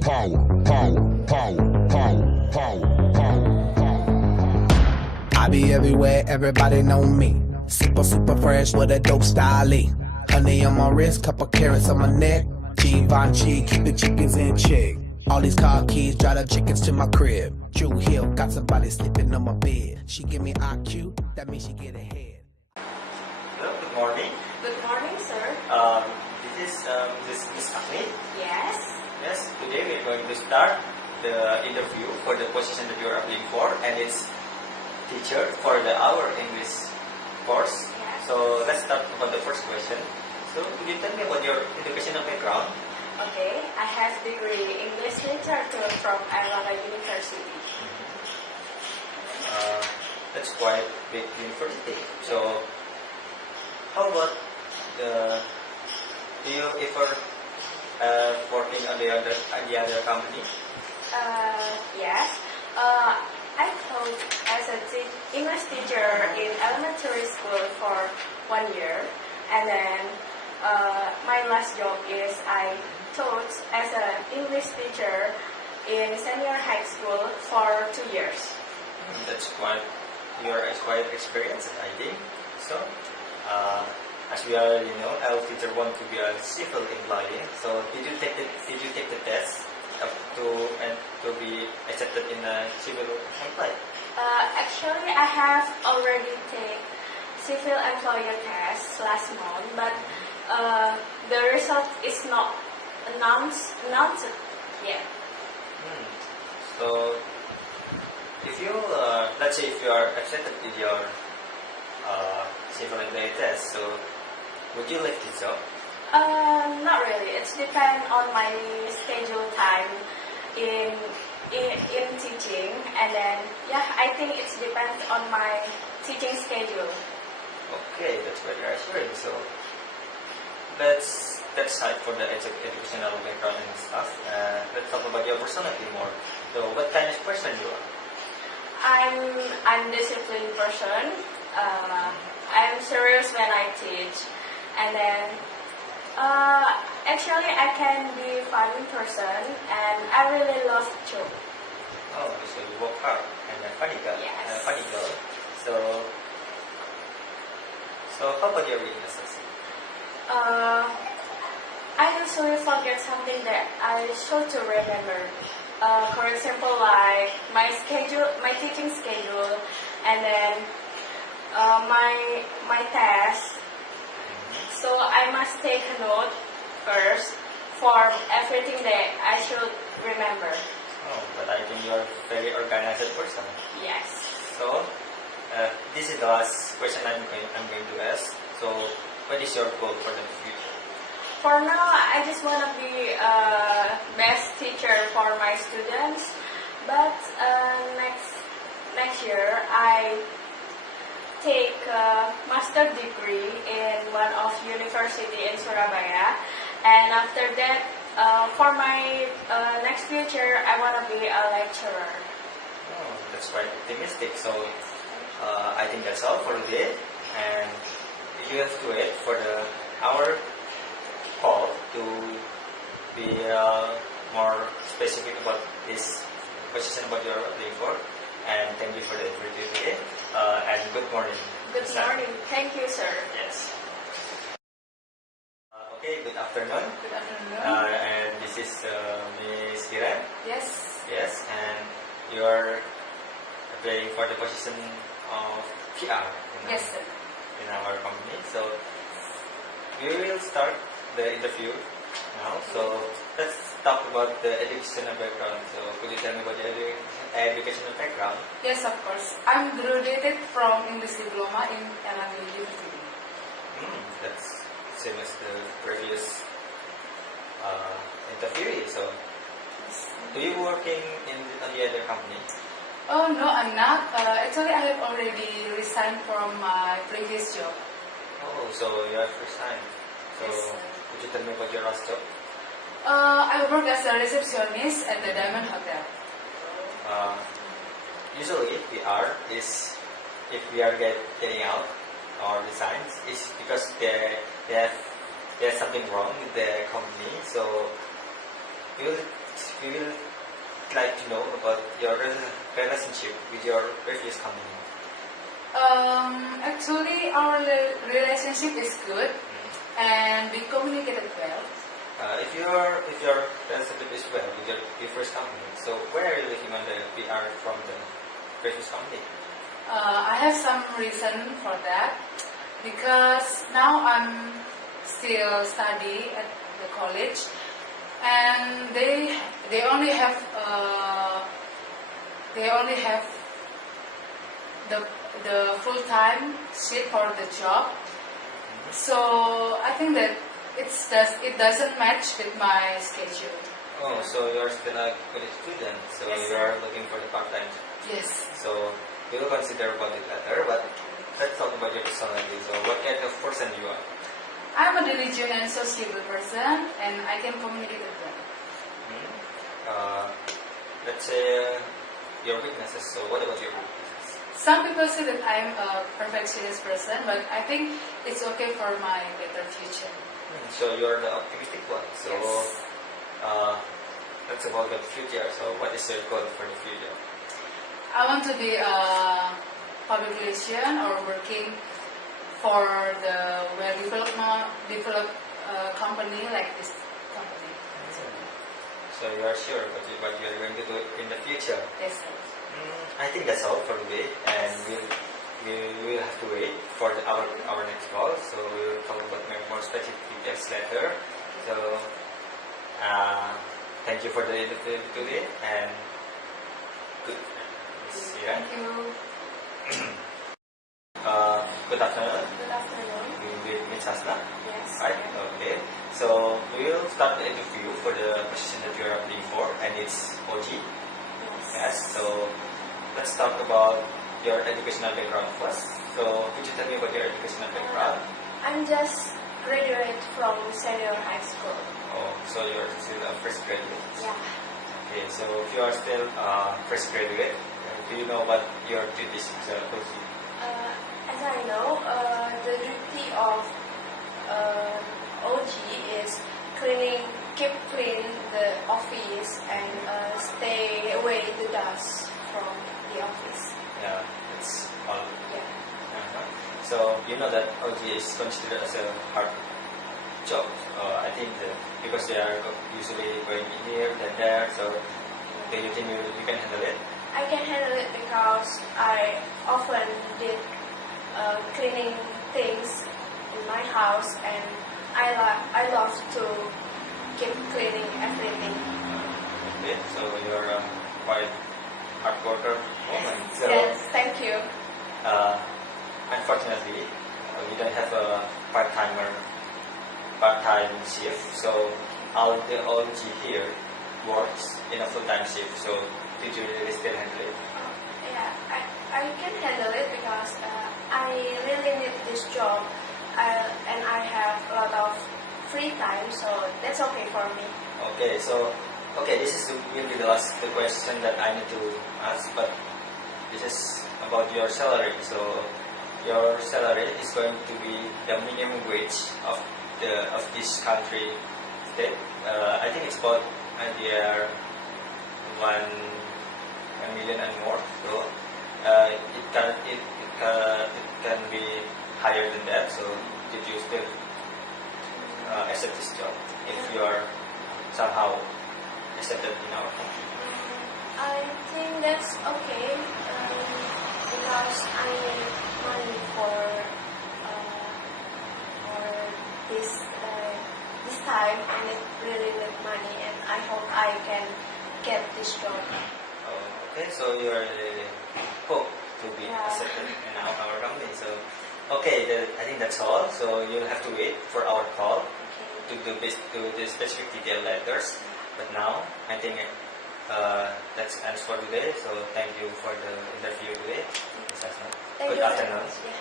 power, power, power, power, power, power, power. I be everywhere, everybody know me. Super, super fresh with a dope style. Honey on my wrist, couple carrots on my neck. Givenchy, keep the chickens in check. All these car keys, drive the chickens to my crib. Drew Hill, got somebody sleeping on my bed. She give me IQ, that means she get ahead. Hello, good morning. Good morning, sir. This is Miss Akli. Yes. Yes, today we are going to start the interview for the position that you are applying for, and it's teacher for our English course. Yes. So let's start about the first question. So could you tell me about your educational background? Okay, I have degree English literature from Airlangga University. That's quite big university. So how about do you ever working on the other company? Yes. I taught as a English teacher in elementary school for 1 year, and then my last job is I taught as an English teacher in senior high school for 2 years. That's quite quite experienced, I think. So, as we already know, our teacher want to be a civil employee. So, did you take the test to be accepted in a civil employee? Actually, I have already taken civil employer test last month, but the result is not announced yet. So, if you let's say if you are accepted in your civil employee test, so would you like this job? Not really. It depends on my schedule time in teaching, and then I think it depends on my teaching schedule. Okay, that's very reassuring. So let's aside for the educational background and stuff. Let's talk about your personality more. So what kind of person you are? I'm disciplined person. I'm serious when I teach, and then actually I can be funny person, and I really love joke. Oh, so you work hard and a funny girl. Yes. Funny girl. So how about your weaknesses? I usually forget something that I should to remember. For example, like my teaching schedule, and then my test. So I must take a note first for everything that I should remember. Oh, but I think you are a very organized person. Yes. So this is the last question I'm going to ask. So what is your goal for the future? For now, I just want to be a best teacher for my students. But next year, I take a master degree in one of university in Surabaya, and after that, for my next future, I want to be a lecturer. Oh, that's quite optimistic. So I think that's all for today, and you have to wait for our call to be more specific about this position what you are applying for. And thank you for the interview today. And good morning. Good morning. Thank you, sir. Yes. Okay. Good afternoon. Good afternoon. And this is Miss Gira. Yes. Yes. And you are applying for the position of PR. Yes, sir. In our company. So we will start the interview now. So let's talk about the educational background. So could you tell me about your educational background? Yes, of course. I'm graduated from English Diploma in Airlangga University. That's same as the previous interviewee. So do you working on the other company? Oh no, I'm not. Actually, I have already resigned from my previous job. Oh, so you have resigned. So Yes, sir. could you tell me about your last job? I work as a receptionist at the Diamond Hotel. Usually PR is if we are getting out or resigns, it's because there's something wrong with the company. So we will we will like to know about your relationship with your previous company. Actually, our relationship is good, and we communicated well. If your relationship is well with your first company, so where are you looking on the PR from the previous company? I have some reason for that because now I'm still study at the college, and they only have the full-time shift for the job. So I think that it doesn't match with my schedule. Oh, so you're still a college student, so Yes, you are looking for the part-time. Yes. So we will consider about it later, but let's talk about your personality. So what kind of person you are? I'm a diligent and sociable person, and I can communicate with them. Let's say your weaknesses. So what about your weaknesses? Some people say that I'm a perfectionist person, but I think it's okay for my better future. So you're the optimistic one. So Yes. that's about the future. So what is your goal for the future? I want to be a public relation or working for the well-developed company like this company. So you are sure what you are going to do in the future? Yes. I think that's all for today, and we will have to wait for our next call. So we will talk about more specific details later. So thank you for the interview today, and good. See ya. Thank you. Good afternoon. Good afternoon. With Ms. Hasna. Yes. Right. Okay. So we will start the interview for the position that you are applying for, and it's OG. Yes. So let's talk about your educational background first. So could you tell me about your educational background? I'm just graduate from senior high school. Oh, so you're still a fresh graduate. Yeah. Okay. So if you are still fresh graduate, do you know what your duties as a OG? As I know, the duty of OG is keep clean the office and stay away the dust from the office. Yeah, it's all. Yeah. So you know that OG is considered as a hard job. I think because they are usually going in here and there. So do you think you can handle it? I can handle it because I often did cleaning things in my house, and I love to keep cleaning everything. Okay, so you're a quite hard worker woman. So Yes, thank you. unfortunately, we don't have a part-time shift. So all the OG here works in a full-time shift. So did you really still handle it? Yeah, I can handle it because I really need this job, and I have a lot of free time, so that's okay for me. Okay, so this is will be the last question that I need to ask, but this is about your salary. So your salary is going to be the minimum wage of this country state. I think it's about idea 1 million and more. So it can be higher than that. So did you still accept this job if you are somehow accepted in our country? I think that's okay because I need money for this time. I really need money, and I hope I can get this job. Okay, so you are hope to be accepted in our company. So okay, I think that's all. So you'll have to wait for our call to do the specific detail letters. But now I think that's ends for today. So thank you for the interview today. Thank Good you very afternoon. much. Yeah.